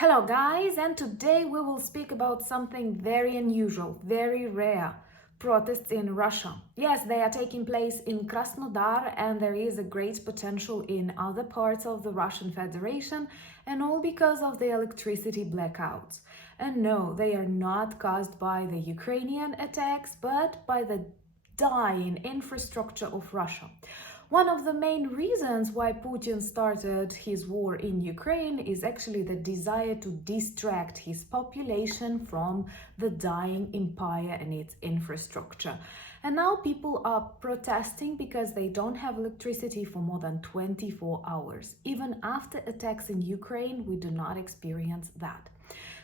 Hello guys, and today we will speak about something very unusual, very rare, protests in Russia. Yes, they are taking place in Krasnodar and there is a great potential in other parts of the Russian Federation, and all because of the electricity blackouts. And no, they are not caused by the Ukrainian attacks, but by the dying infrastructure of Russia. One of the main reasons why Putin started his war in Ukraine is actually the desire to distract his population from the dying empire and its infrastructure. And now people are protesting because they don't have electricity for more than 24 hours. Even after attacks in Ukraine, we do not experience that.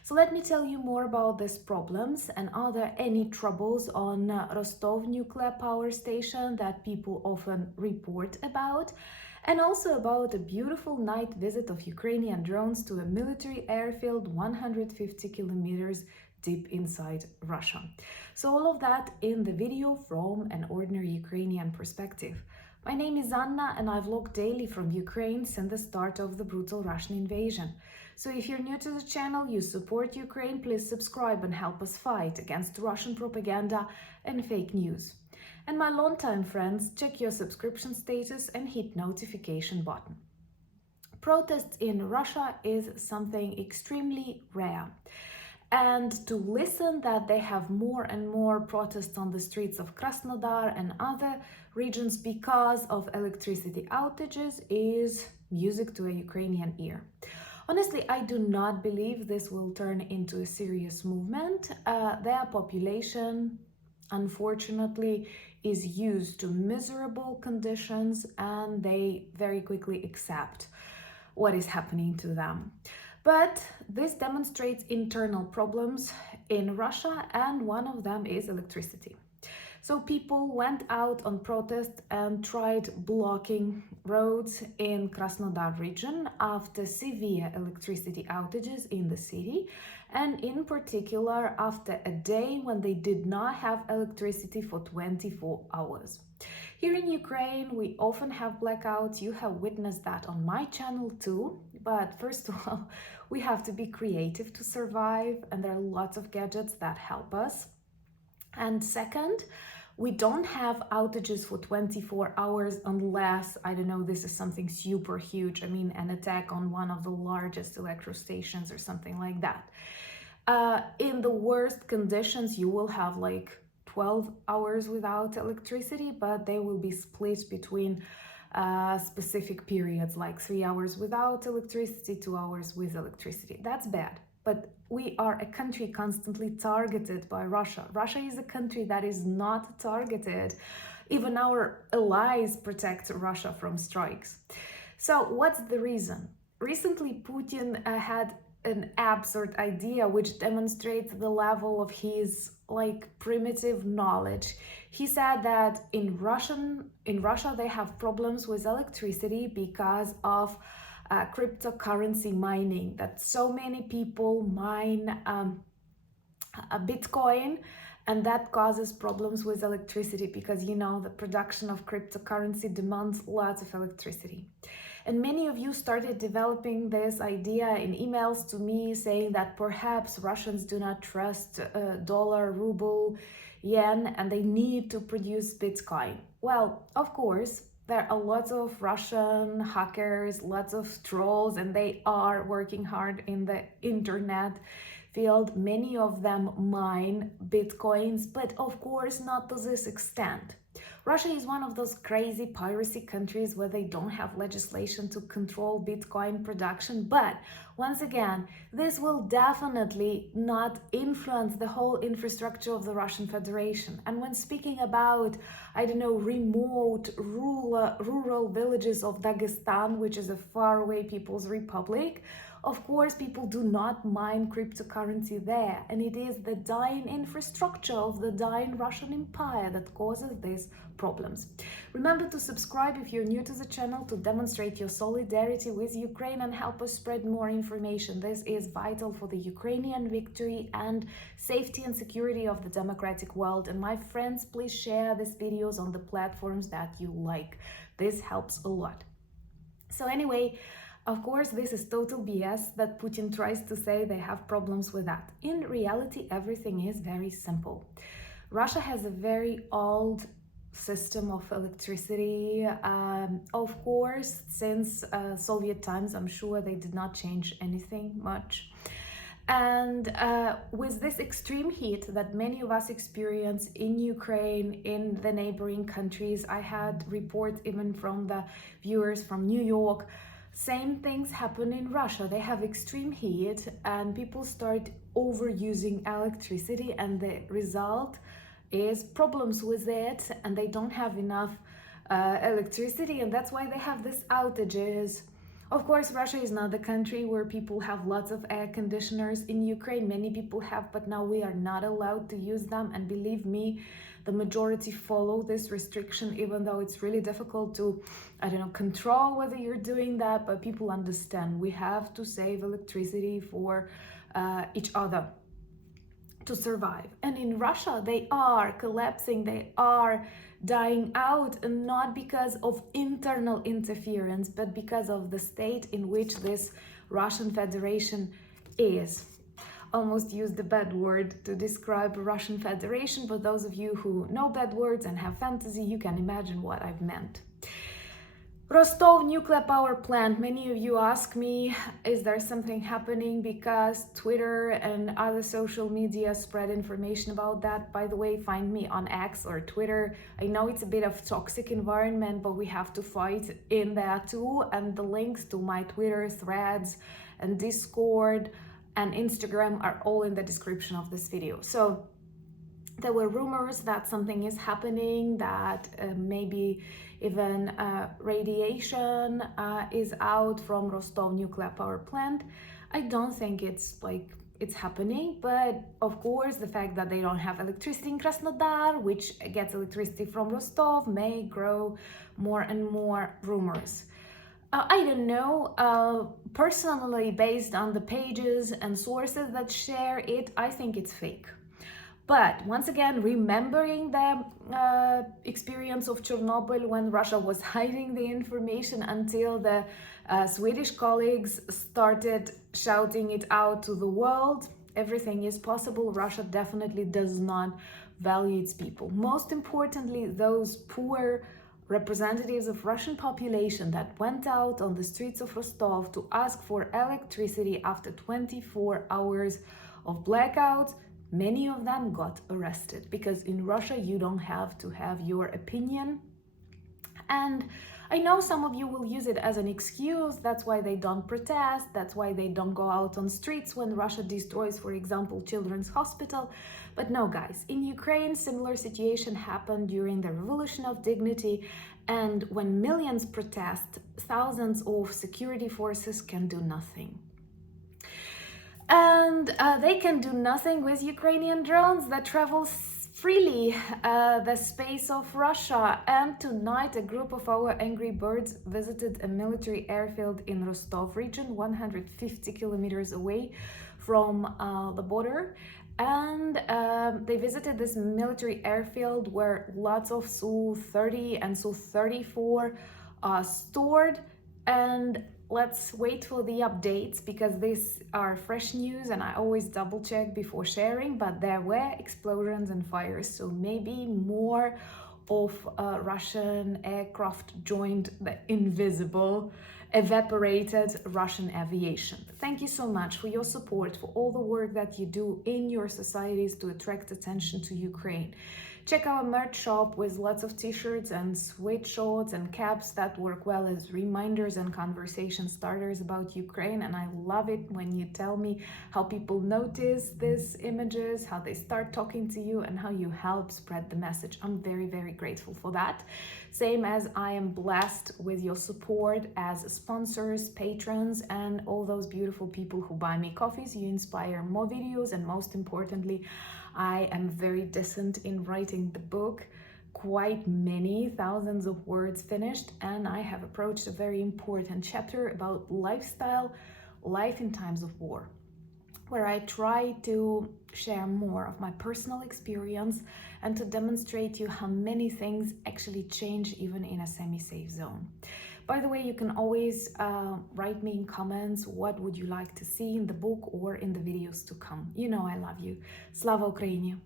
So let me tell you more about these problems, and are there any troubles on Rostov nuclear power station that people often report about, and also about a beautiful night visit of Ukrainian drones to a military airfield 150 kilometers deep inside Russia. So all of that in the video from an ordinary Ukrainian perspective. My name is Anna and I vlog daily from Ukraine since the start of the brutal Russian invasion. So if you're new to the channel, you support Ukraine, please subscribe and help us fight against Russian propaganda and fake news. And my longtime friends, check your subscription status and hit notification button. Protests in Russia is something extremely rare. And to listen that they have more and more protests on the streets of Krasnodar and other regions because of electricity outages is music to a Ukrainian ear. Honestly, I do not believe this will turn into a serious movement. Their population, unfortunately, is used to miserable conditions and they very quickly accept what is happening to them. But this demonstrates internal problems in Russia, and one of them is electricity. So people went out on protest and tried blocking roads in Krasnodar region after severe electricity outages in the city, and in particular after a day when they did not have electricity for 24 hours. Here in Ukraine, we often have blackouts. You have witnessed that on my channel too. But first of all, we have to be creative to survive, and there are lots of gadgets that help us. And second, we don't have outages for 24 hours unless, I don't know, this is something super huge. I mean, an attack on one of the largest electro stations or something like that. In the worst conditions, you will have like 12 hours without electricity, but they will be split between specific periods, like 3 hours without electricity, 2 hours with electricity. That's bad. But we are a country constantly targeted by Russia. Russia is a country that is not targeted. Even our allies protect Russia from strikes. So what's the reason? Recently, Putin had an absurd idea which demonstrates the level of his primitive knowledge. He said that in Russia they have problems with electricity because of cryptocurrency mining, that so many people mine a Bitcoin, and that causes problems with electricity because, you know, the production of cryptocurrency demands lots of electricity. And many of you started developing this idea in emails to me saying that perhaps Russians do not trust dollar, ruble, yen, and they need to produce Bitcoin. Well, of course, there are lots of Russian hackers, lots of trolls, and they are working hard in the internet field. Many of them mine Bitcoins, but of course not to this extent. Russia is one of those crazy piracy countries where they don't have legislation to control Bitcoin production, but once again, this will definitely not influence the whole infrastructure of the Russian Federation. And when speaking about, I don't know, remote rural villages of Dagestan, which is a faraway People's Republic, of course, people do not mine cryptocurrency there, and it is the dying infrastructure of the dying Russian Empire that causes these problems. Remember to subscribe if you're new to the channel to demonstrate your solidarity with Ukraine and help us spread more information. This is vital for the Ukrainian victory and safety and security of the democratic world. And my friends, please share these videos on the platforms that you like. This helps a lot. So anyway, Of course, this is total BS that Putin tries to say they have problems with that. In reality, everything is very simple. Russia has a very old system of electricity. Of course, since Soviet times, I'm sure they did not change anything much. And with this extreme heat that many of us experience in Ukraine, in the neighboring countries, I had reports even from the viewers from New York. Same things happen in Russia. They have extreme heat and people start overusing electricity, and the result is problems with it, and they don't have enough electricity, and that's why they have these outages. Of course, Russia is not the country where people have lots of air conditioners. In Ukraine, many people have, but now we are not allowed to use them. And believe me, the majority follow this restriction, even though it's really difficult to, control whether you're doing that. But people understand we have to save electricity for each other to survive. And in Russia, they are collapsing, they are dying out, and not because of internal interference, but because of the state in which this Russian Federation is. Almost used a bad word to describe Russian Federation, but those of you who know bad words and have fantasy, you can imagine what I've meant. Rostov nuclear power plant. Many of you ask me, is there something happening because Twitter and other social media spread information about that? By the way, find me on X or Twitter. I know it's a bit of toxic environment, but we have to fight in there too. And the links to my Twitter, Threads, and Discord and Instagram are all in the description of this video. So there were rumors that something is happening, that maybe even radiation is out from Rostov nuclear power plant. I don't think it's happening, but of course the fact that they don't have electricity in Krasnodar, which gets electricity from Rostov, may grow more and more rumors. I don't know, personally, based on the pages and sources that share it, I think it's fake. But once again, remembering the experience of Chernobyl, when Russia was hiding the information until the Swedish colleagues started shouting it out to the world, everything is possible. Russia definitely does not value its people. Most importantly, those poor representatives of Russian population that went out on the streets of Rostov to ask for electricity after 24 hours of blackouts. Many of them got arrested, because in Russia you don't have to have your opinion. And I know some of you will use it as an excuse. That's why they don't protest. That's why they don't go out on streets when Russia destroys, for example, children's hospital. But no, guys, in Ukraine, similar situation happened during the Revolution of Dignity. And when millions protest, thousands of security forces can do nothing. And they can do nothing with Ukrainian drones that travel freely the space of Russia. And tonight, a group of our angry birds visited a military airfield in Rostov region, 150 kilometers away from the border. And they visited this military airfield where lots of Su-30 and Su-34 are stored. And let's wait for the updates, because these are fresh news and I always double check before sharing, but there were explosions and fires, so maybe more of Russian aircraft joined the invisible, evaporated Russian aviation. Thank you so much for your support, for all the work that you do in your societies to attract attention to Ukraine. Check our merch shop with lots of t-shirts and sweatshirts and caps that work well as reminders and conversation starters about Ukraine. And I love it when you tell me how people notice these images, how they start talking to you, and how you help spread the message. I'm very, very grateful for that. Same as I am blessed with your support as sponsors, patrons, and all those beautiful people who buy me coffees. You inspire more videos, and most importantly, I am very decent in writing the book, quite many thousands of words finished, and I have approached a very important chapter about lifestyle, life in times of war, where I try to share more of my personal experience and to demonstrate to you how many things actually change even in a semi-safe zone. By the way, you can always write me in comments what would you like to see in the book or in the videos to come. You know I love you. Slava Ukraini!